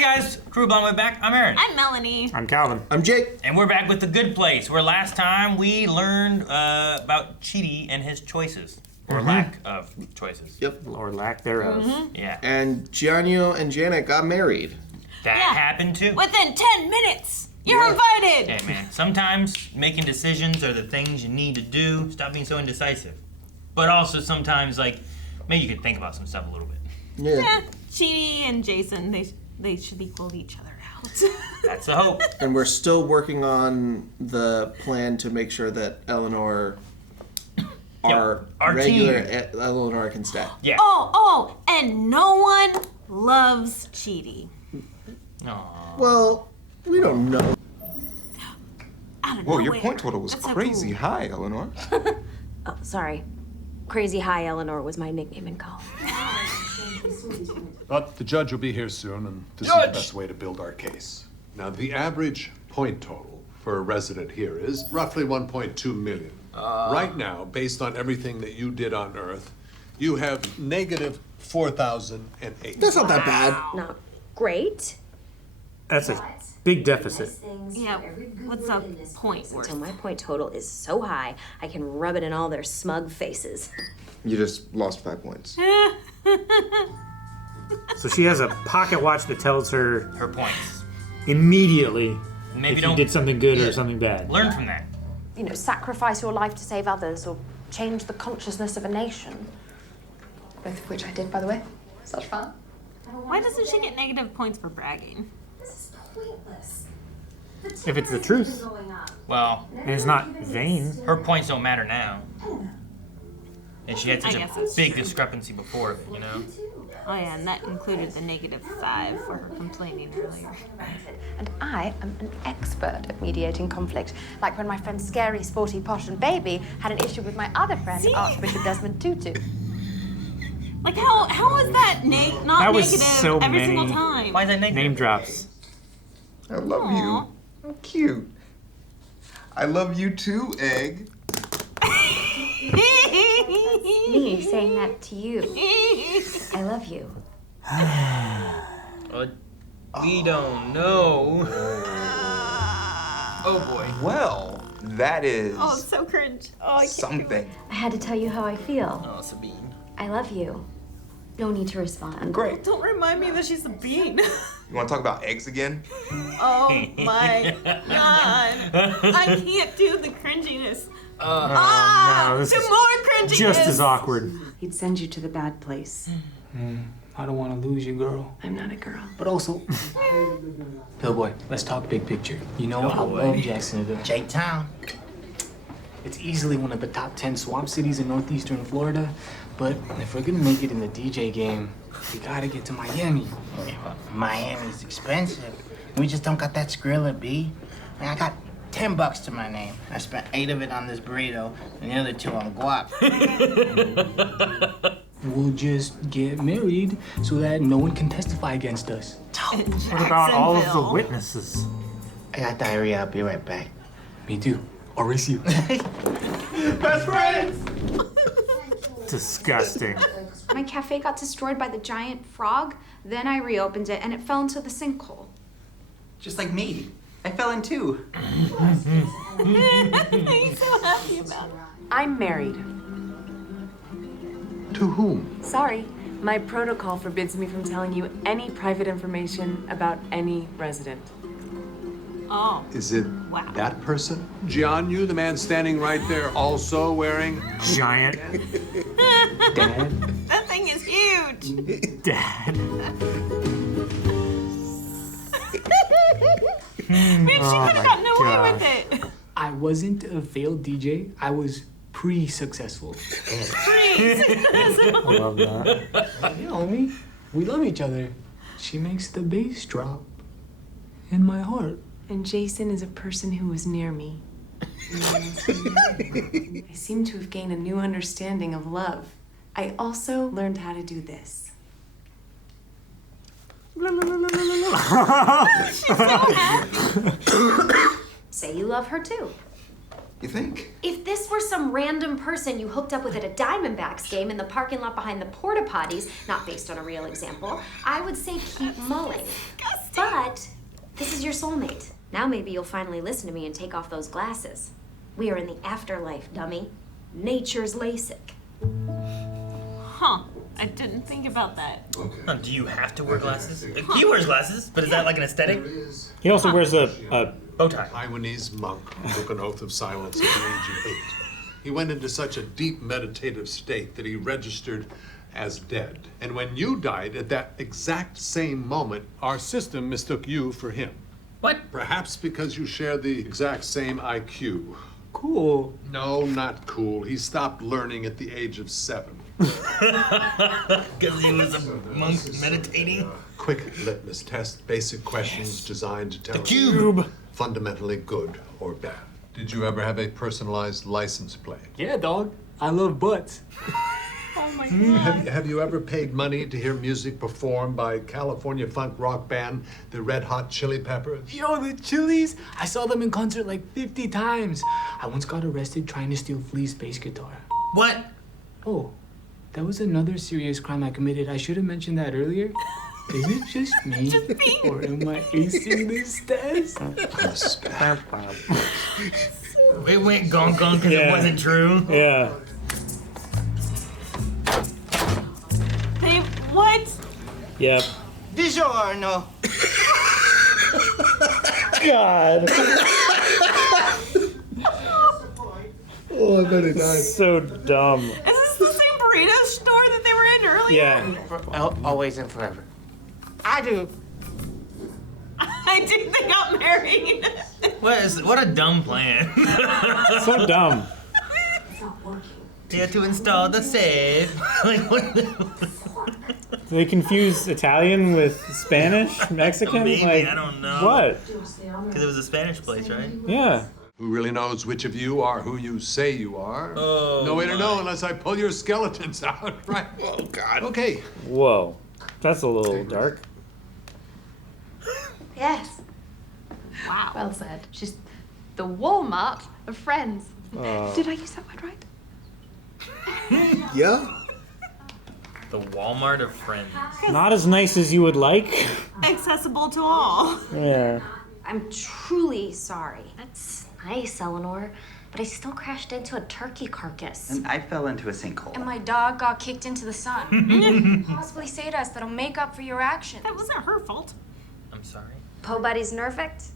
Hey guys, Crew Blonde back. I'm Aaron. I'm Melanie. I'm Calvin. I'm Jake. And we're back with The Good Place, where last time we learned about Chidi and his choices. Or lack of choices. Yep. Or lack thereof. Yeah. And Gianni and Janet got married. That happened too. Within 10 minutes, you're invited. Hey man, sometimes making decisions are the things you need to do. Stop being so indecisive. But also sometimes, like, maybe you could think about some stuff a little bit. Yeah, Chidi and Jason, they should equal each other out. That's the hope. And we're still working on the plan to make sure that Eleanor, our regular team. Eleanor, can stay. Yeah. Oh, and no one loves Chidi. Aww. Well, we don't know. Whoa, your point total was crazy high, Eleanor. Oh, sorry. Crazy High Eleanor was my nickname in college. But the judge will be here soon, and this is the best way to build our case. Now, the average point total for a resident here is roughly 1.2 million. Right now, based on everything that you did on Earth, you have negative 4,008. That's not that bad. Not great. That's a big deficit. Yeah, what's a point worth? So my point total is so high, I can rub it in all their smug faces. You just lost 5 points. So she has a pocket watch that tells her Her points. immediately Maybe if don't you did something good or something bad. learn from that. You know, sacrifice your life to save others or change the consciousness of a nation. Both of which I did, by the way. Such fun. Why doesn't she get negative points for bragging? This is pointless. If it's the truth. Well, And it's not vain. her points don't matter now. And she had such I a guess that's big true. discrepancy before, you know? Oh yeah, and that included the -5 for her complaining earlier. And I am an expert at mediating conflict. Like when my friend Scary, Sporty, Posh, and Baby had an issue with my other friend, Archbishop Desmond Tutu. Like how is that not That was negative so every single many time? Why is that negative? Name drops. I love you. I'm cute. I love you too, Egg. Me saying that to you. I love you. We don't know. Oh boy. Well, that is Oh, it's so cringe. Oh, I can't do it. something. I had to tell you how I feel. Oh, Sabine. I love you. No need to respond. Great. Don't remind me that she's a bean. You want to talk about eggs again? Oh my god. I can't do the cringiness. No, this To is more cringiness. just as awkward. He'd send you to the bad place. I don't want to lose you, girl. I'm not a girl. But also, Pillboy, let's talk big picture. You know I love Jacksonville. J-Town. It's easily one of the top 10 swamp cities in northeastern Florida. But if we're gonna make it in the DJ game, we gotta get to Miami. Yeah, well, Miami's expensive. We just don't got that Skrilla, B. I mean, I got $10 to my name. I spent 8 of it on this burrito and the other 2 on guap. We'll just get married so that no one can testify against us. What about all of the witnesses? I got diarrhea. I'll be right back. Me too. I'll race you. Best friends! Disgusting. My cafe got destroyed by the giant frog. Then I reopened it and it fell into the sinkhole. Just like me. I fell in too. He's so happy about it. I'm married. To whom? Sorry, my protocol forbids me from telling you any private information about any resident. Oh. Is it Wow. that person? Gianni, the man standing right there, also wearing... Giant. Dad? That thing is huge. Dad. Man, she Oh could have my gotten away gosh. with it. I wasn't a failed DJ. I was pre-successful. Freeze. I love that. You know me. We love each other. She makes the bass drop in my heart. And Jason is a person who was near me. I seem to have gained a new understanding of love. I also learned how to do this. Say you love her too. You think? If this were some random person you hooked up with at a Diamondbacks game in the parking lot behind the porta potties, not based on a real example, I would say keep mulling. your soulmate. Now maybe you'll finally listen to me and take off those glasses. We are in the afterlife, dummy. Nature's LASIK. Huh. I didn't think about that. Do you have to wear glasses? He wears glasses, but is that like an aesthetic? He also wears a bow tie. Taiwanese monk who took an oath of silence at the age of 8. He went into such a deep meditative state that he registered as dead. And when you died at that exact same moment, our system mistook you for him. What? Perhaps because you share the exact same IQ. Cool. No, not cool. He stopped learning at the age of 7. Because he was a monk meditating? Quick litmus test, basic questions designed to tell The cube. Fundamentally good or bad. Did you ever have a personalized license plate? Yeah, dog. I love butts. Oh my god. Have you ever paid money to hear music performed by California funk rock band, the Red Hot Chili Peppers? Yo, the Chili's? I saw them in concert like 50 times. I once got arrested trying to steal Flea's bass guitar. What? Oh, that was another serious crime I committed. I should have mentioned that earlier. Is it just me? Or am I acing this test? It went gonk because it wasn't true. Yeah. Babe, what? Yep. DiGiorno. God. Oh, I bet it died. So dumb. Is this the same burrito store that they were in earlier? Yeah. Always and forever. I do. I think they got married. What a dumb plan. So dumb. You have to install the safe. Like, what the... They confuse Italian with Spanish, Mexican? Maybe, like, I don't know. What? Because it was a Spanish place, right? Yeah. Who really knows which of you are who you say you are? Oh, no way to my. know unless I pull your skeletons out, right? Oh, God. Okay. Whoa. That's a little dark. Yes. Wow. Well said. She's the Walmart of friends. Did I use that word right? Yeah? The Walmart of friends. Not as nice as you would like. Accessible to all. Yeah. I'm truly sorry. That's nice, Eleanor. But I still crashed into a turkey carcass. And I fell into a sinkhole. And my dog got kicked into the sun. Possibly say to us that'll make up for your actions. That wasn't her fault. I'm sorry. Po Buddy's nerfect?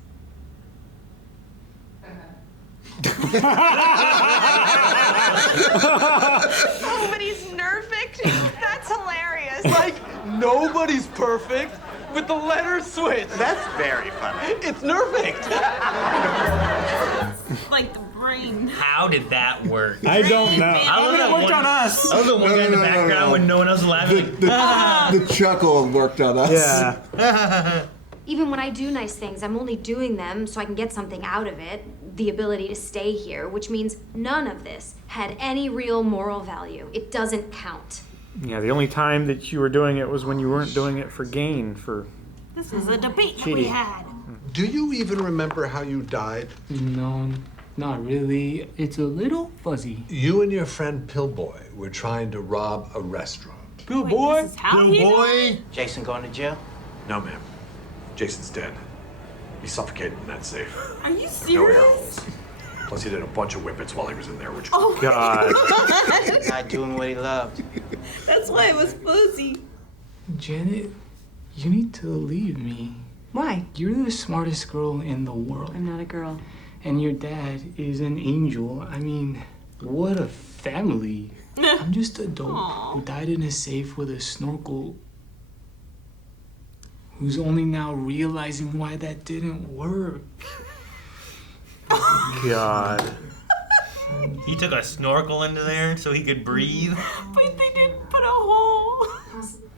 Nobody's nerfect? That's hilarious. Like, nobody's perfect with the letter switch. That's very funny. It's nerfect. Like the brain. How did that work? I don't know. I was It worked on us. I was the one guy in the background when no one else was laughing. The chuckle worked on us. Yeah. Even when I do nice things, I'm only doing them so I can get something out of it. The ability to stay here, which means none of this had any real moral value. It doesn't count. Yeah, the only time that you were doing it was when you weren't doing it for gain, for... This was a debate that we Chidi. had. Do you even remember how you died? No, not really. It's a little fuzzy. You and your friend Pillboy were trying to rob a restaurant. Good Wait, boy. this is how he died? Jason going to jail? No, ma'am. Jason's dead. He suffocated in that safe. Are you No air serious? holes. Plus, he did a bunch of whippets while he was in there, which Oh God. Not doing what he loved. That's why it was fuzzy. Janet, you need to leave me. Why? You're the smartest girl in the world. I'm not a girl. And your dad is an angel. I mean, what a family. I'm just a dope who died in a safe with a snorkel. Who's only now realizing why that didn't work. God. He took a snorkel into there so he could breathe. But they didn't put a hole.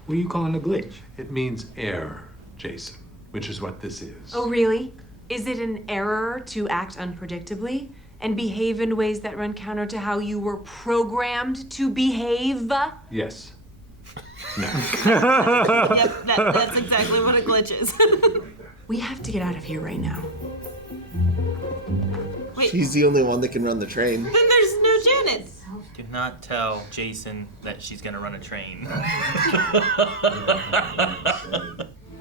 What are you calling a glitch? It means air, Jason, which is what this is. Oh, really? Is it an error to act unpredictably and behave in ways that run counter to how you were programmed to behave? Yes. No. Yep, that's exactly what a glitch is. We have to get out of here right now. Wait, She's the only one that can run the train. then there's no Janet. Do not tell Jason that she's gonna run a train.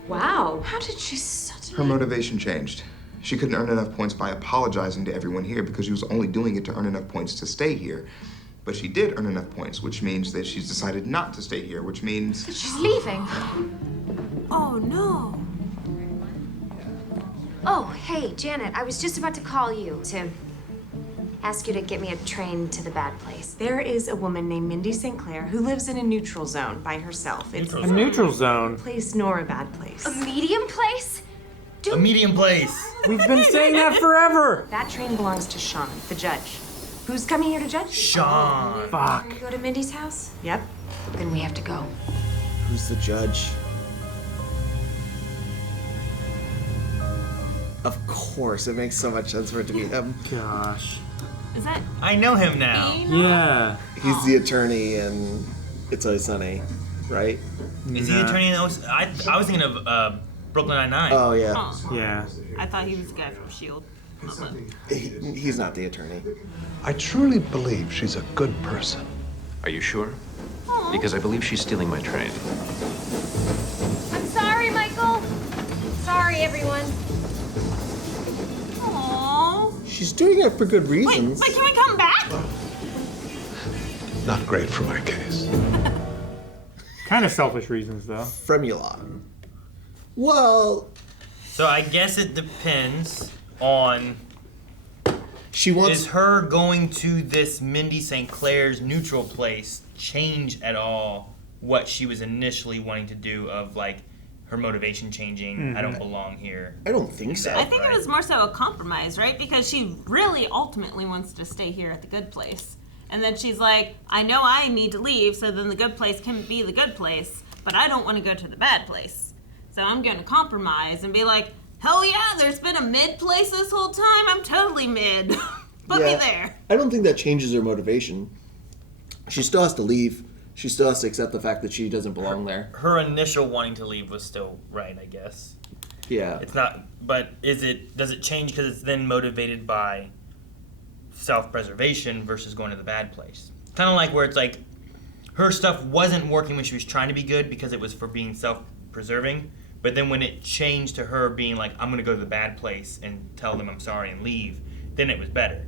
Wow. How did she suddenly... Her motivation changed. She couldn't earn enough points by apologizing to everyone here because she was only doing it to earn enough points to stay here. But she did earn enough points, which means that she's decided not to stay here, which means... She's leaving. Oh, no. Oh, hey, Janet, I was just about to call you to ask you to get me a train to the bad place. There is a woman named Mindy St. Clair who lives in a neutral zone by herself. It's A neutral zone? place nor a bad place. A medium place? A medium place. We've been saying that forever. That train belongs to Sean, the judge. Who's coming here to judge? Sean. Fuck. Can we go to Mindy's house? Yep. Then we have to go. Who's the judge? Of course, it makes so much sense for it to be him. Gosh. Is that I know him now. Yeah. He's the attorney in It's Always Sunny, right? Is he the attorney? I was thinking of Brooklyn Nine-Nine. Oh, yeah. Oh. Yeah. I thought he was the guy from S.H.I.E.L.D. He's not the attorney. I truly believe she's a good person. Are you sure? Because I believe she's stealing my train. I'm sorry, Michael. Sorry, everyone. Aww. She's doing it for good reasons. Wait, can we come back? Not great for my case. Kind of selfish reasons, though. Fremulon. Well... So I guess it depends on... She wants... Is her going to this Mindy St. Clair's neutral place change at all what she was initially wanting to do of, like, her motivation changing, I don't belong here? I don't think so. I think it was more so a compromise, right? Because she really ultimately wants to stay here at the good place. And then she's like, I know I need to leave, so then the good place can be the good place, but I don't want to go to the bad place. So I'm going to compromise and be like, hell yeah, there's been a mid place this whole time. I'm totally mid. Put me there. I don't think that changes her motivation. She still has to leave. She still has to accept the fact that she doesn't belong there. Her initial wanting to leave was still right, I guess. Yeah. It's not, but does it change because it's then motivated by self-preservation versus going to the bad place? Kind of like where it's like her stuff wasn't working when she was trying to be good because it was for being self-preserving, but then when it changed to her being like, I'm going to go to the bad place and tell them I'm sorry and leave, then it was better.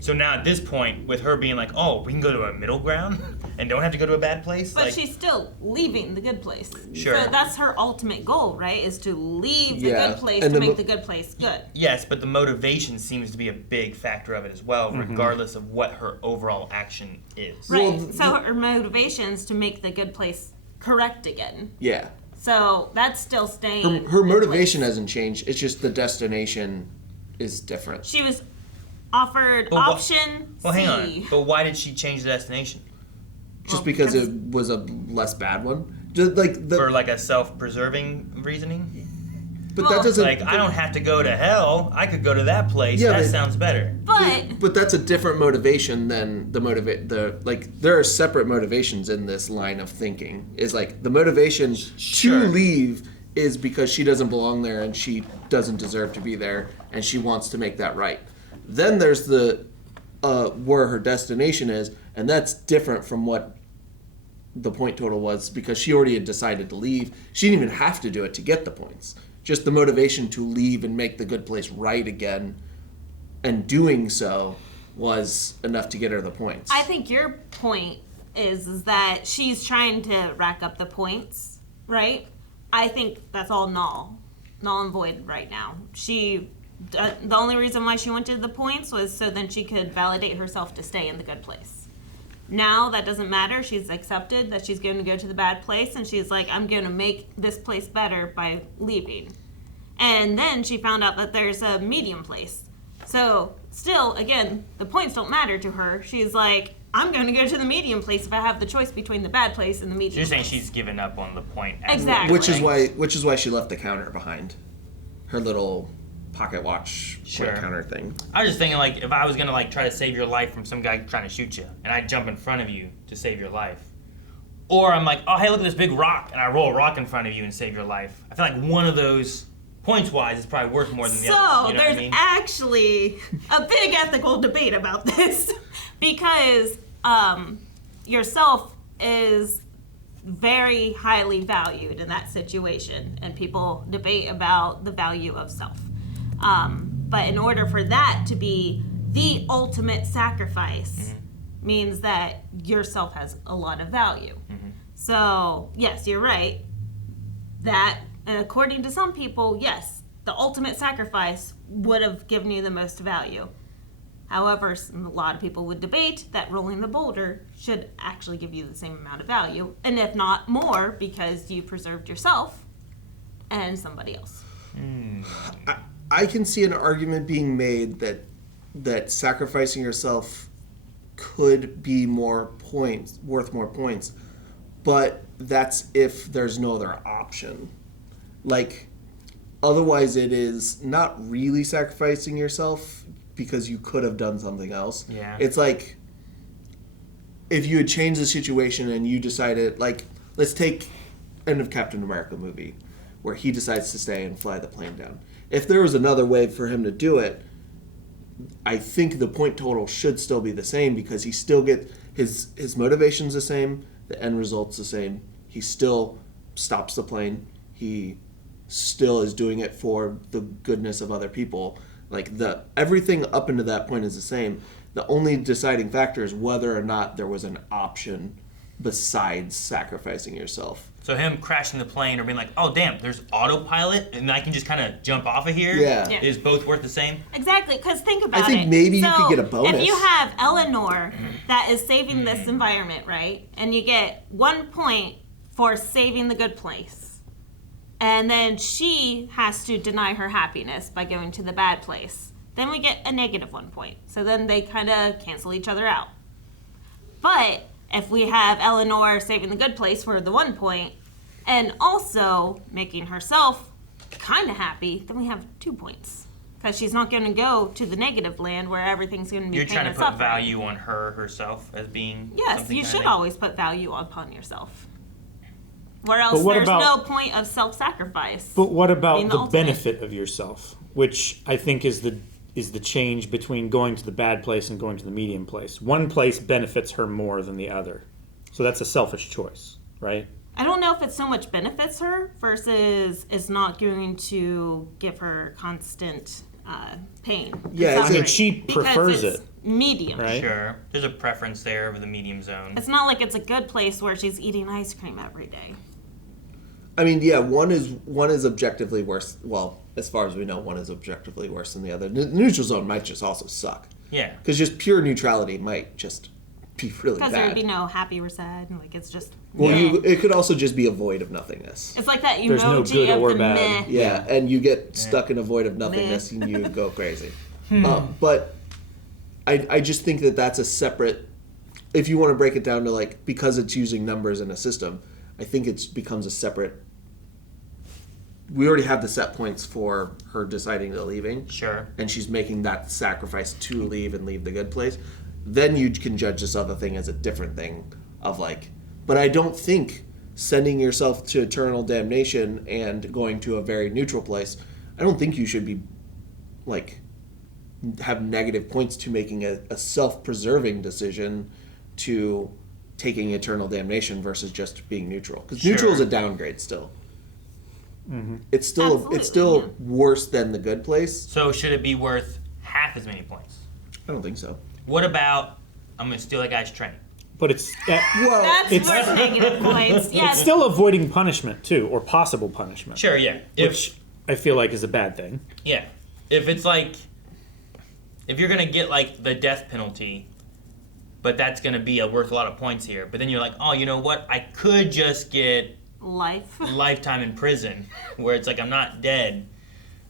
So now at this point, with her being like, oh, we can go to a middle ground and don't have to go to a bad place? But like, she's still leaving the good place. Sure. So that's her ultimate goal, right? Is to leave the Yeah. good place And to the make the good place good. yes, but the motivation seems to be a big factor of it as well, Mm-hmm. regardless of what her overall action is. Right. So her motivation is to make the good place correct again. Yeah. So that's still staying. Her motivation hasn't changed. It's just the destination is different. She was offered Well, option Well, hang C. on. But why did she change the destination? Just because it was a less bad one? Just like For like a self-preserving reasoning? But that doesn't... Like, I don't have to go to hell. I could go to that place. Yeah, that but- sounds better. But that's a different motivation than there are separate motivations in this line of thinking. Is like the motivation to leave is because she doesn't belong there and she doesn't deserve to be there and she wants to make that right. Then there's the where her destination is, and that's different from what the point total was because she already had decided to leave. She didn't even have to do it to get the points. Just the motivation to leave and make the good place right again, and doing so was enough to get her the points. I think your point is that she's trying to rack up the points, right? I think that's all null and void right now. The only reason why she wanted the points was so then she could validate herself to stay in the good place. Now that doesn't matter. She's accepted that she's going to go to the bad place, and she's like, I'm going to make this place better by leaving. And then she found out that there's a medium place. So still, again, the points don't matter to her. She's like, I'm going to go to the medium place if I have the choice between the bad place and the medium So you're saying place. she's given up on the point. Exactly. Which is why she left the counter behind. Her little pocket watch point counter thing. I was just thinking, like, if I was gonna like try to save your life from some guy trying to shoot you, and I jump in front of you to save your life, or I'm like, oh hey, look at this big rock, and I roll a rock in front of you and save your life. I feel like one of those, points-wise, is probably worth more than the other. So You know what I there's mean? actually a big ethical debate about this because yourself is very highly valued in that situation, and people debate about the value of self. But in order for that to be the ultimate sacrifice, means that yourself has a lot of value. So, yes, you're right. That, according to some people, yes, the ultimate sacrifice would have given you the most value. However, a lot of people would debate that rolling the boulder should actually give you the same amount of value, and if not more, because you preserved yourself and somebody else. I can see an argument being made that sacrificing yourself could be worth more points, but that's if there's no other option. Like, otherwise it is not really sacrificing yourself because you could have done something else. Yeah. It's like if you had changed the situation and you decided, like, let's take end of Captain America movie where he decides to stay and fly the plane down. If there was another way for him to do it, I think the point total should still be the same because he still gets his motivation's the same, the end result's the same. He still stops the plane. He still is doing it for the goodness of other people. Like, everything up into that point is the same. The only deciding factor is whether or not there was an option besides sacrificing yourself. So him crashing the plane or being like, oh damn, there's autopilot and I can just kind of jump off of here, is both worth the same? Exactly, because think about it. I think maybe you could get a bonus. If you have Eleanor that is saving this environment, right, and you get 1 point for saving the good place, and then she has to deny her happiness by going to the bad place, then we get a negative 1 point. So then they kind of cancel each other out. But if we have Eleanor saving the good place for the 1 point, and also making herself kind of happy, then we have 2 points. Because she's not going to go to the negative land where everything's going to be You're pain trying to and put suffering. value on herself as being Yes, something you kinda should negative. always put value upon yourself. Where else what there's about- no point of self-sacrifice. But what about being the ultimate. benefit of yourself, which I think is the change between going to the bad place and going to the medium place. One place benefits her more than the other. So that's a selfish choice, right? I don't know if it so much benefits her versus is not going to give her constant pain. Yeah, and I mean, suffering, she because prefers it's it, medium. right? Sure. There's a preference there over the medium zone. It's not like it's a good place where she's eating ice cream every day. I mean, yeah, one is objectively worse. Well, as far as we know, one is objectively worse than the other. The neutral zone might just also suck. Yeah. Because just pure neutrality might just be really Because there would bad. be no happy or sad. Like, it's just Well, meh. it could also just be a void of nothingness. It's like that There's no emoji good of or the bad. meh. Yeah, and you get stuck in a void of nothingness and you go crazy. But I just think that that's a separate, if you want to break it down to, like, because it's using numbers in a system, I think it becomes a separate, we already have the set points for her deciding to leaving. Sure. And she's making that sacrifice to leave and leave the good place. Then you can judge this other thing as a different thing of, like, but I don't think sending yourself to eternal damnation and going to a very neutral place, I don't think you should be, like, have negative points to making a self-preserving decision to taking eternal damnation versus just being neutral. Because neutral is a downgrade still. It's still worse than the good place. So should it be worth half as many points? I don't think so. What about, I'm going to steal that guy's train? But it's That's it's, worth negative points. Yeah. it's still avoiding punishment too, or possible punishment. Sure, yeah. Which I feel like is a bad thing. Yeah. If it's like, if you're going to get, like, the death penalty, but that's going to be worth a lot of points here, but then you're like, oh, you know what? I could just get lifetime in prison, where it's like I'm not dead.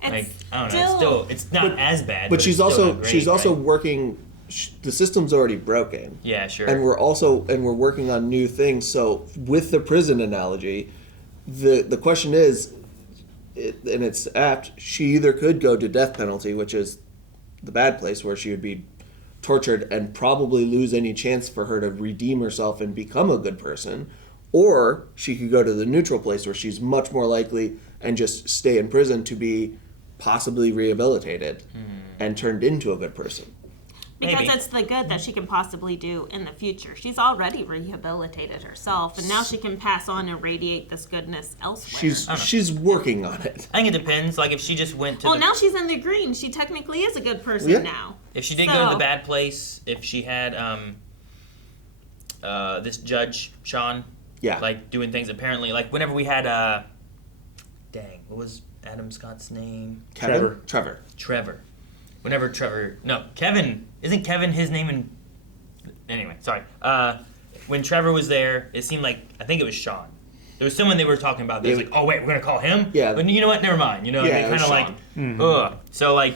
Like, I don't know. It's not as bad. But she's it's still also not great, she's also right? working. The system's already broken. Yeah, sure. And we're working on new things. So with the prison analogy, the question is, and it's apt. She either could go to death penalty, which is the bad place where she would be tortured and probably lose any chance for her to redeem herself and become a good person, or she could go to the neutral place where she's much more likely and just stay in prison to be possibly rehabilitated and turned into a good person. Because Maybe. it's the good that she can possibly do in the future. She's already rehabilitated herself, and now she can pass on and radiate this goodness elsewhere. She's working on it. I think it depends. Like if she just went to Well, now she's in the green. She technically is a good person Yeah. now. if she did go to the bad place, if she had this judge Sean, Yeah. like doing things apparently, like whenever we had dang, what was Adam Scott's name? Trevor. Whenever Kevin, isn't Kevin his name in, anyway, sorry. When Trevor was there, it seemed like, I think it was Sean. There was someone they were talking about that was like, oh wait, we're gonna call him? Yeah. But you know what, never mind. You know, Yeah, kind it of was like, Sean. ugh. So like,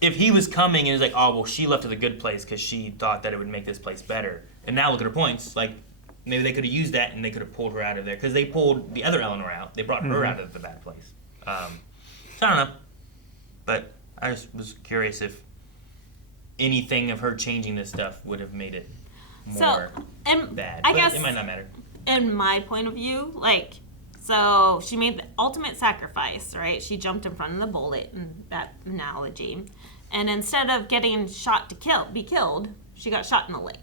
if he was coming and it was like, oh well, she left to the good place because she thought that it would make this place better. And now look at her points. Like, maybe they could have used that and they could have pulled her out of there because they pulled the other Eleanor out. They brought her out of the bad place. So I don't know, but I just was curious if anything of her changing this stuff would have made it more bad. I But guess it might not matter. in my point of view, like, so she made the ultimate sacrifice, right? She jumped in front of the bullet in that analogy. And instead of getting shot to be killed, she got shot in the leg.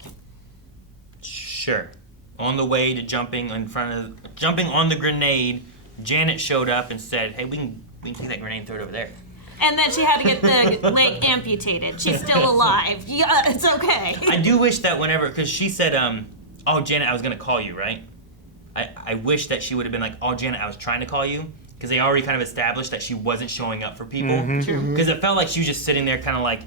Sure. On the way to jumping on the grenade, Janet showed up and said, "Hey, we can take that grenade and throw it over there." And then she had to get the leg amputated. She's still alive. Yeah, it's okay. I do wish that whenever, because she said, "Oh, Janet, I was gonna call you, right?" I wish that she would have been like, "Oh, Janet, I was trying to call you," because they already kind of established that she wasn't showing up for people. Because it felt like she was just sitting there, kind of like,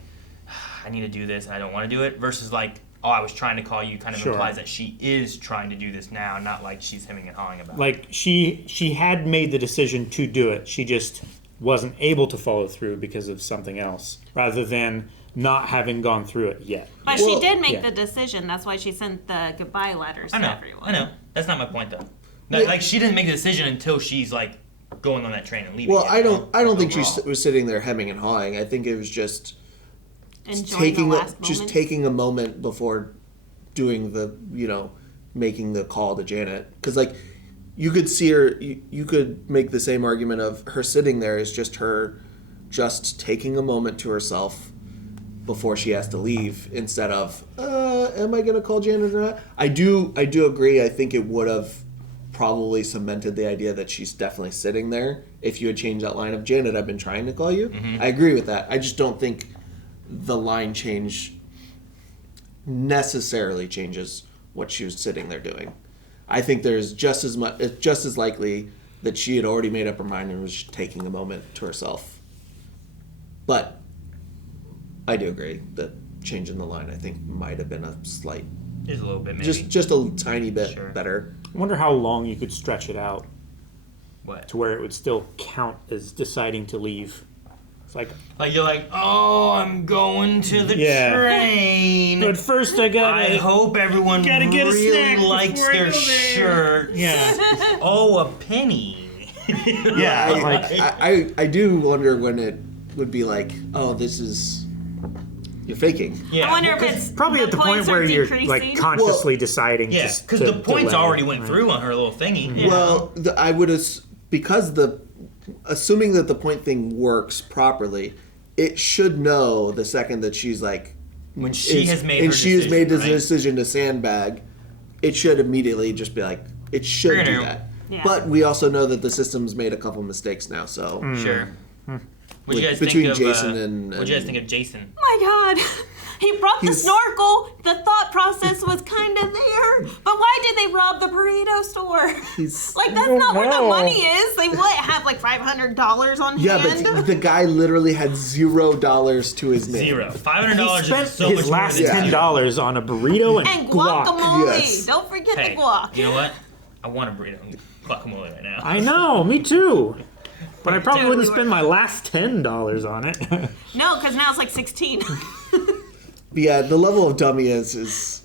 "I need to do this, and I don't want to do it," versus like, "Oh, I was trying to call you," kind of implies that she is trying to do this now, not like she's hemming and hawing about it. Like she had made the decision to do it. She just wasn't able to follow through because of something else, rather than not having gone through it yet. But she did make the decision. That's why she sent the goodbye letters to everyone. I know. That's not my point, though. No, like, she didn't make the decision until she's, like, going on that train and leaving. Well, I don't think she was sitting there hemming and hawing. I think it was just taking a moment before doing the, making the call to Janet. Because, like, you could see her, you could make the same argument of her sitting there is just her just taking a moment to herself before she has to leave, instead of, am I going to call Janet or not? I do agree. I think it would have probably cemented the idea that she's definitely sitting there if you had changed that line of, Janet, I've been trying to call you. I agree with that. I just don't think the line change necessarily changes what she was sitting there doing. I think there's just as likely that she had already made up her mind and was taking a moment to herself. But I do agree that changing the line, I think, might have been a slight, just a little bit, maybe, just a tiny bit better. I wonder how long you could stretch it out. What? To where it would still count as deciding to leave. It's like you're like, oh, I'm going to the train. But first I hope everyone really likes their shirt. Yeah. Oh, a penny. I do wonder when it would be like, oh, this is, you're faking. I wonder if it's probably at the point where you're like consciously deciding. Yeah, because the points already went through on her little thingy. Yeah. Well, I would assuming that the point thing works properly, it should know the second that she's like, when she has made the decision to sandbag, it should immediately just be like, it should do that. Yeah. But we also know that the system's made a couple mistakes now, so sure. What do you guys between think of Jason and what do you guys think of Jason? Oh my God. He brought the snorkel. The thought process was kind of there. But why did they rob the burrito store? Like, that's not where the money is. They have like $500 on hand. Yeah, but the guy literally had $0 to his name. $500 spent is so his much last more than $10 on a burrito and guacamole. Yes. Don't forget Hey, the guac. you know what? I want a burrito and guacamole right now. I know, me too. But I probably wouldn't Totally spend my last $10 on it. No, because now it's like 16. But yeah, the level of dummy is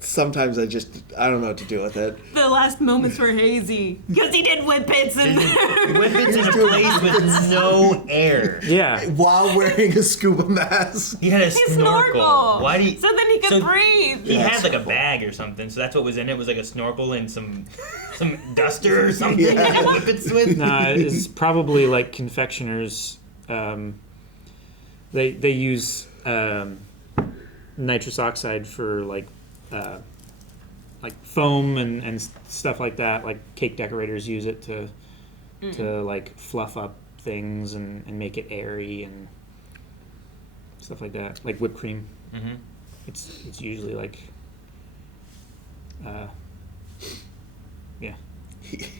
sometimes I don't know what to do with it. The last moments were hazy because he did whippets in there. Whippets in a place with no air. Yeah. While wearing a scuba mask. He had a snorkel. Why do you? So then he could breathe. He had like a bag or something, so that's what was in it. Was like a snorkel and some duster or something. Yeah. To whippets with. Nah, it's probably like confectioners. They use nitrous oxide for like foam and stuff like that. Like cake decorators use it to like fluff up things and make it airy and stuff like that. Like whipped cream. Mm-hmm. It's usually like yeah.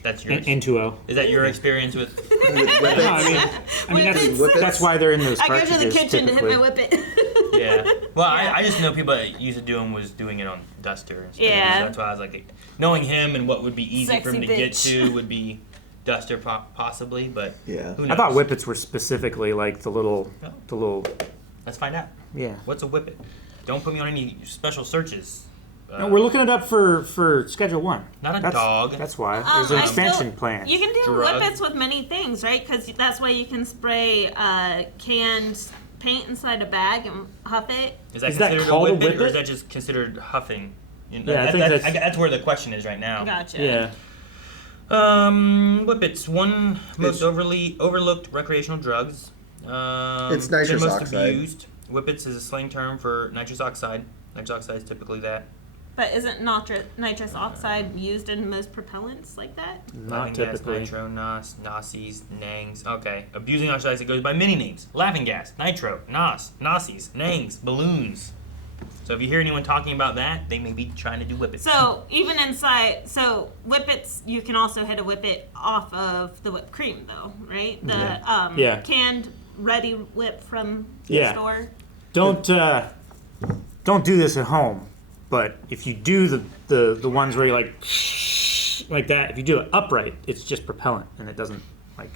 That's yours. N2O. Is that your experience with? I mean that's why they're in those I go cartridges. to the kitchen typically. to hit my whip it. Yeah. Well, I just know people that used to doing it on Duster. And stuff. Yeah. So that's why I was like, knowing him and what would be easy for him to Sexy get bitch. to would be Duster possibly, but Yeah. who knows? I thought whippets were specifically like the little. Let's find out. Yeah. What's a whippet? Don't put me on any special searches. No, we're looking it up for Schedule 1. Not a dog. That's why. There's an expansion plan. You can do Drug. whippets with many things, right? Because that's why you can spray canned paint inside a bag and huff it. Is that Is that considered called a a whippet, or whippet? is that just considered huffing? You know, Yeah, I think that's where the question is right now. Gotcha. Yeah. Whippets, one most overlooked recreational drugs. It's nitrous most oxide. abused. Whippets is a slang term for nitrous oxide. Nitrous oxide is typically that. But isn't nitrous oxide used in most propellants like that? Not Laughing typically. gas, nitro, nos, noses, nangs. Okay. Abusing oxides, it goes by many names. Laughing gas, nitro, nos, noses, nangs, balloons. So if you hear anyone talking about that, they may be trying to do whippets. So even inside, so whippets, you can also hit a whippet off of the whipped cream, though, right? The Yeah. canned ready whip from Yeah. the store. Don't do this at home. But if you do the ones where you're like that, if you do it upright, it's just propellant and it doesn't like.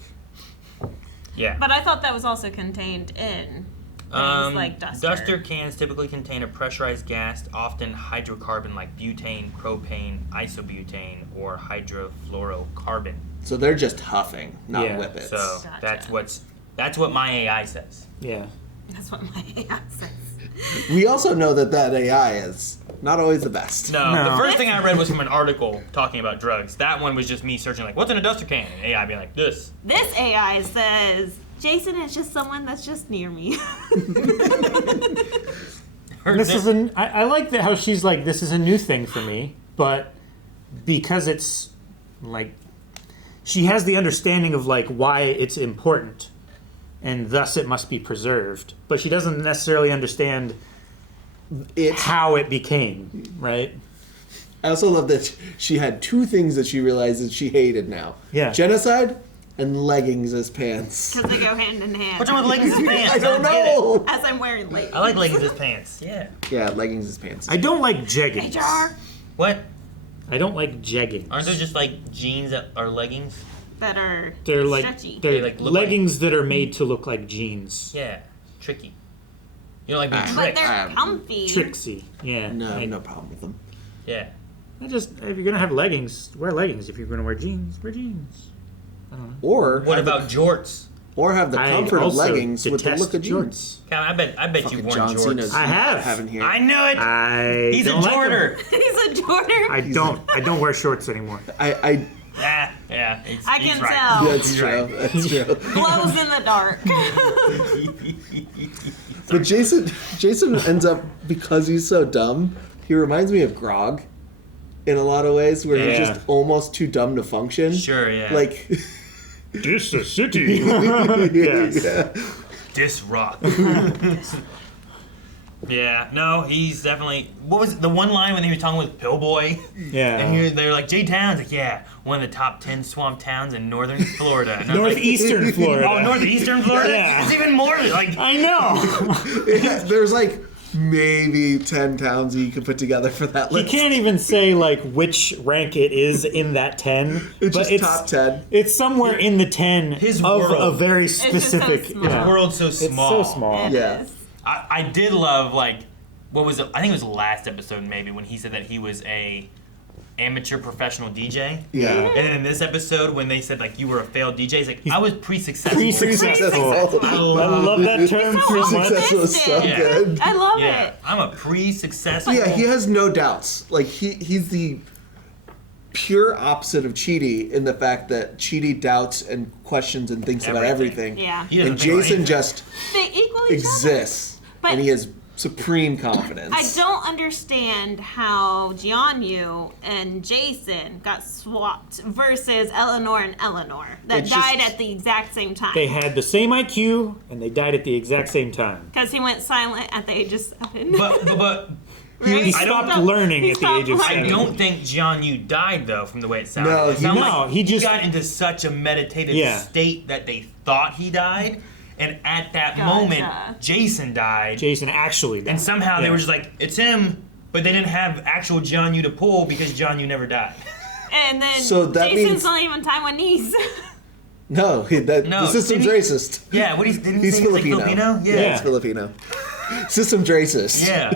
Yeah. But I thought that was also contained in things like Duster. Duster cans typically contain a pressurized gas, often hydrocarbon like butane, propane, isobutane, or hydrofluorocarbon. So they're just huffing, not Yeah. whippets. So Gotcha. that's what my AI says. Yeah. That's what my AI says. We also know that AI is not always the best. No, No. the first thing I read was from an article talking about drugs. That one was just me searching like, what's in a Duster can? And AI being like, this. This AI says, Jason is just someone that's just near me. This is I like that how she's like, this is a new thing for me, but because it's like she has the understanding of like why it's important and thus it must be preserved, but she doesn't necessarily understand how it became, right? I also love that she had two things that she realizes she hated now. Yeah. Genocide and leggings as pants. Because they go hand in hand. What's wrong with leggings as pants? I don't get it. know. As I'm wearing leggings. I like leggings as pants. Yeah. Yeah, leggings as pants. I don't like jeggings. HR What? I don't like jeggings. Aren't those just like jeans that are leggings? that are They're like stretchy. they're They, like, look leggings that are made to look like jeans. Yeah. Tricky. You don't like being But tricked. they're comfy. Tricksy. Yeah. No, I no problem with them. Yeah. if you're gonna have leggings, wear leggings. If you're gonna wear jeans, wear jeans. Or What have about jorts? or have the I comfort of also leggings with the detest look of jorts. jeans. Calvin, I bet Fucking you've worn John jorts. Cena's I have. having here. I knew it. I He's a don't like 'em. jorter. He's a jorter. I don't wear shorts anymore. I Yeah. I he's can right. tell. that's He's true. right. That's true. Glows in the dark. But Jason ends up, because he's so dumb, he reminds me of Grog in a lot of ways, where he's Yeah. just almost too dumb to function. Sure, yeah. Like, This a city. Yes. yeah. Dis rock. Yeah, no, he's definitely. What was the one line when he was talking with Pillboy? Yeah. And they're like, Jay Town's like, yeah, one of the top 10 swamp towns in northern Florida. And I was like, Northeastern Florida. oh, northeastern Florida? Yeah. It's even more like. I know. There's like maybe 10 towns you could put together for that He list. can't even say like which rank it is in that 10. It's but just top 10. It's somewhere in the 10 His of world. a very just so specific. small. The world's so small. It's so small. It Yeah. is. I did love, like, what was it? I think it was the last episode maybe when he said that he was a amateur professional DJ. Yeah. And then in this episode when they said like you were a failed DJ, he's like, I was pre-successful. Pre-successful. I I love that term so so much. Pre-successful is so Yeah. good. I love Yeah, it. I'm a pre-successful. Yeah, he has no doubts. Like, he's the pure opposite of Chidi in the fact that Chidi doubts and questions and thinks about everything. Yeah. He doesn't And think about Jason anything. just They equal each exists. But- and he has supreme confidence. I don't understand how Jianyu and Jason got swapped versus Eleanor and Eleanor that It's died just- at the exact same time. They had the same IQ and they died at the exact same time. Because he went silent at the age of 7. But He Right? stopped learning He at the age of stopped 7. I don't think Jianyu died though, from the way it sounded. No, It sounded no, like he just- got into such a meditative Yeah. state that they thought he died, and at that Gotcha. moment, Jason died, Jason actually died. and somehow they Yeah. were just like, "It's him," but they didn't have actual Jianyu to pull because Jianyu never died. And then So that Jason's means- not even Taiwanese. No, the system's didn't he- racist. Yeah, didn't he He's say he's like Filipino. Filipino? Yeah. He's Filipino. System's racist. Yeah.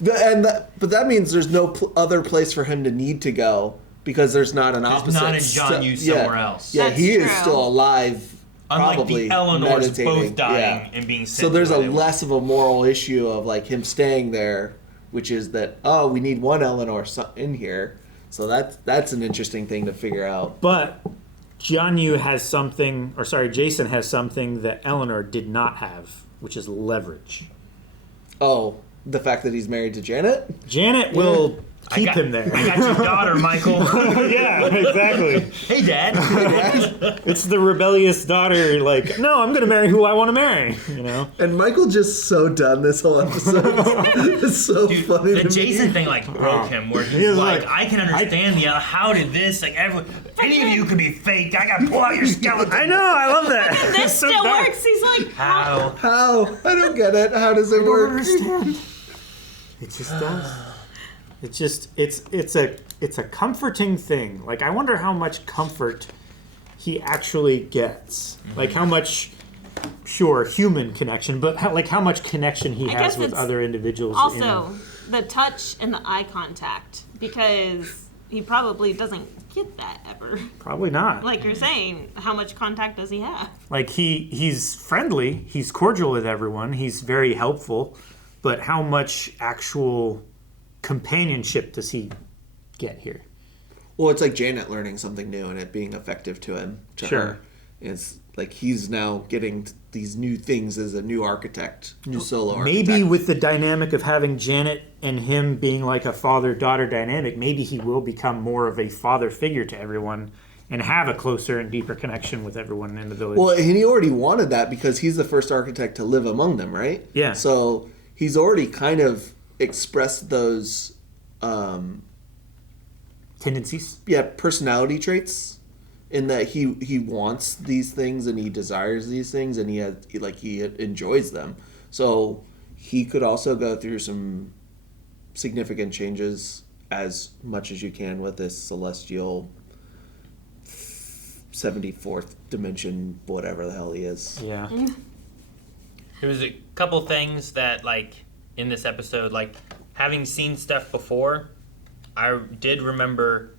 But that means there's no other place for him to need to go because there's not an opposite. not a Jianyu somewhere else. Yeah, That's he is true. still alive. Unlike Probably the Eleanors meditating. both dying Yeah. and being sent So there's to a where they were. less of a moral issue of like him staying there, which is that we need one Eleanor in here. So that's an interesting thing to figure out. But Jianyu has something, or sorry, Jason has something that Eleanor did not have, which is leverage. Oh, the fact that he's married to Janet? Janet will keep him there. I got your daughter, Michael. Yeah, exactly. Hey, Dad. It's the rebellious daughter, like, no, I'm going to marry who I want to marry, you know? And Michael just so done this whole episode. It's so funny The to Jason me. thing like broke him, where He he's was like, like, I can understand how did this, like, any of you could be fake. I got to pull out your skeleton. I know, I love that. This so still dark. works. He's like, How? How? I don't get it. How does it work? understand. It just does. It's just it's a comforting thing. Like I wonder how much comfort he actually gets. Like how much human connection, but how much connection he I has guess with it's other individuals. also the touch and the eye contact, because he probably doesn't get that ever. Probably not. Like you're saying, how much contact does he have? Like he's friendly, he's cordial with everyone, he's very helpful, but how much actual companionship does he get here? Well, it's like Janet learning something new and it being effective to him. To Sure. her. It's like he's now getting these new things as a new architect, new solo architect. Maybe with the dynamic of having Janet and him being like a father-daughter dynamic, maybe he will become more of a father figure to everyone and have a closer and deeper connection with everyone in the village. Well, and he already wanted that because he's the first architect to live among them, right? Yeah. So he's already kind of expressed those tendencies. Yeah, personality traits in that he wants these things and he desires these things and he enjoys them. So he could also go through some significant changes as much as you can with this celestial 74th dimension, whatever the hell he is. Yeah. There was a couple things that, like, in this episode, like, having seen stuff before, I did remember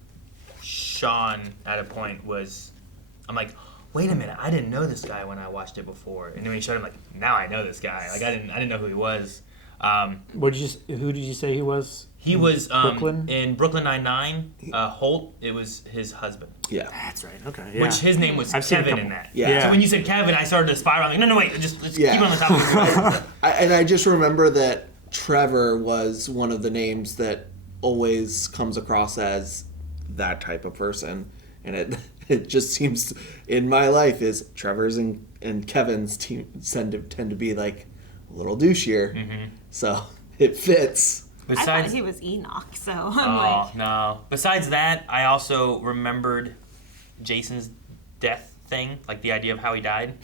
Sean at a point I'm like, wait a minute, I didn't know this guy when I watched it before. And then when he showed him, like, now I know this guy. Like, I didn't know who he was. Who did you say he was? He was Brooklyn? in Brooklyn Nine-Nine. Holt, it was his husband. Yeah. That's right. Okay. Yeah. Which his name was I've seen a Kevin couple. in that. Yeah. So when you said Kevin, I started to spiral. I'm like, no, wait, let's keep on the top of the I just remember that Trevor was one of the names that always comes across as that type of person. And it just seems in my life is Trevor's and Kevin's tend to be like a little douchier. Mm-hmm. So it fits. I thought he was Enoch, so I'm like... No. Besides that, I also remembered Jason's death thing, like the idea of how he died.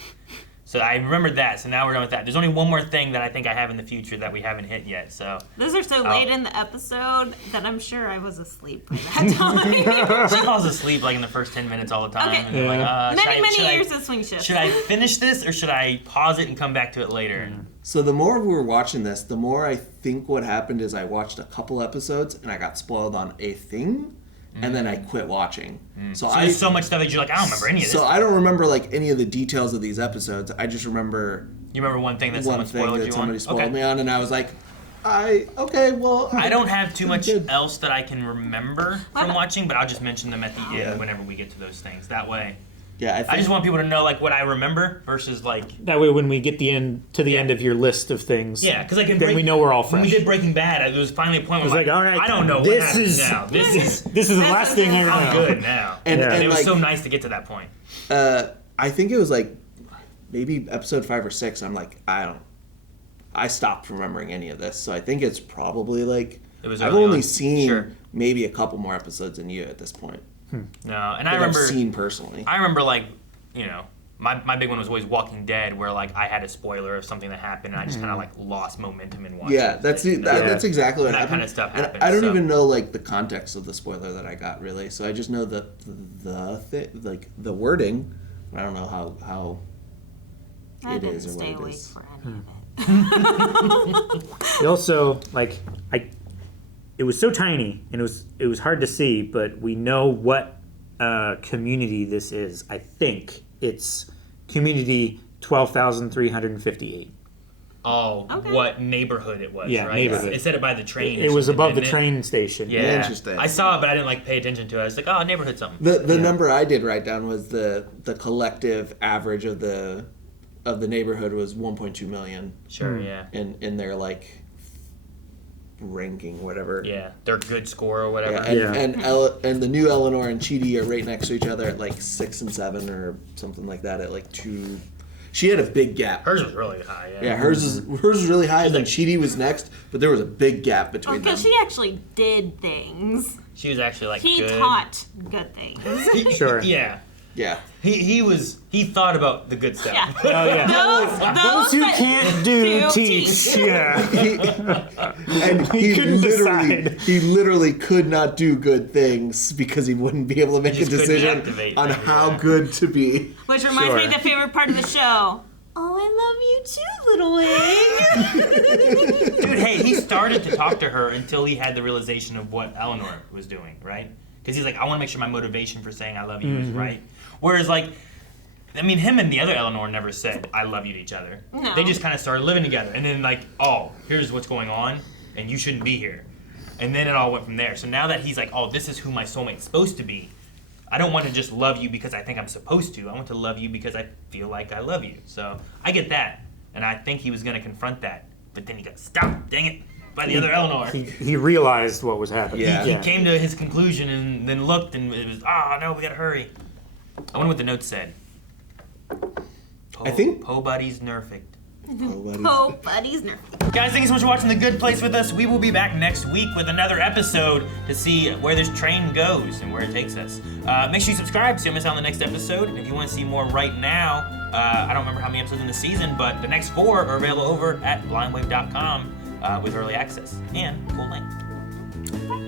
So I remembered that, so now we're done with that. There's only one more thing that I think I have in the future that we haven't hit yet, so... Those are so late in the episode that I'm sure I was asleep by that time. She falls asleep like in the first 10 minutes all the time. Okay. And then like, Many years of swing shift. Should I finish this or should I pause it and come back to it later? So the more we were watching this, the more I think what happened is I watched a couple episodes and I got spoiled on a thing, and then I quit watching. So there's so much stuff that you're like, I don't remember any of this. So I don't remember like any of the details of these episodes. I just remember. You remember one thing that someone spoiled you on? Somebody spoiled Okay. me on, and I was like, I don't have too much else that I can remember from watching, but I'll just mention them at the end whenever we get to those things. That way. Yeah, I just want people to know like what I remember versus like. That way, when we get end of your list of things, Yeah, because like then we know we're all fresh. When we did Breaking Bad, there was finally a point where It was like, all right, I don't know what happens now. This is the last thing I know. I'm good now. And it was like, so nice to get to that point. I think it was like maybe episode 5 or 6. I'm like, I stopped remembering any of this, so I think it's probably like I've only seen maybe a couple more episodes than you at this point. No, and I remember I've seen personally. I remember like my big one was always Walking Dead, where like I had a spoiler of something that happened, and I just kind of like lost momentum in watching. Yeah, that's exactly what that happened. kind of stuff And happened. I don't even know like the context of the spoiler that I got really, so I just know like the wording. I don't know how I it didn't is or stay what it awake is. for any of it. It also it was so tiny and it was hard to see, but we know what community this is. I think it's community 12,358. Oh, what neighborhood it was, Yeah, right? neighborhood. It said it by the train. It was above the train station. Yeah, Interesting. I saw it, but I didn't like pay attention to it. I was like, oh, neighborhood something. The number I did write down was the collective average of the neighborhood was 1.2 million. Sure, yeah. In their like ranking, whatever. Yeah, their good score or whatever. And the new Eleanor and Chidi are right next to each other at like 6 and 7 or something like that. At like 2. She had a big gap. Hers was really high. Yeah, hers was really high, and then Chidi was next, but there was a big gap between them. Because she actually did things. She was actually like He good. taught good things. Sure. Yeah. Yeah. He thought about the good stuff. Yeah. Oh yeah. Those who can't do teach. Yeah. And he couldn't decide. He literally could not do good things because he wouldn't be able to make a decision on how good to be. Which reminds me of the favorite part of the show. Oh, I love you too, little egg. Dude, hey, he started to talk to her until he had the realization of what Eleanor was doing, right? Because he's like, I want to make sure my motivation for saying I love you is right. Whereas, like, I mean, him and the other Eleanor never said I love you to each other. No. They just kind of started living together. And then, like, oh, here's what's going on, and you shouldn't be here. And then it all went from there. So now that he's like, oh, this is who my soulmate's supposed to be, I don't want to just love you because I think I'm supposed to. I want to love you because I feel like I love you. So I get that. And I think he was going to confront that. But then he got stopped, dang it, by the other Eleanor. He realized what was happening. Yeah. He came to his conclusion and then looked and it was, no, we got to hurry. I wonder what the note said. I think Po Buddy's nerfed. Oh, buddies, nerfed. Guys, thank you so much for watching The Good Place with us. We will be back next week with another episode to see where this train goes and where it takes us. Make sure you subscribe so you don't miss out on the next episode. And if you want to see more right now, I don't remember how many episodes in the season, but the next 4 are available over at blindwave.com with early access and full length. Bye.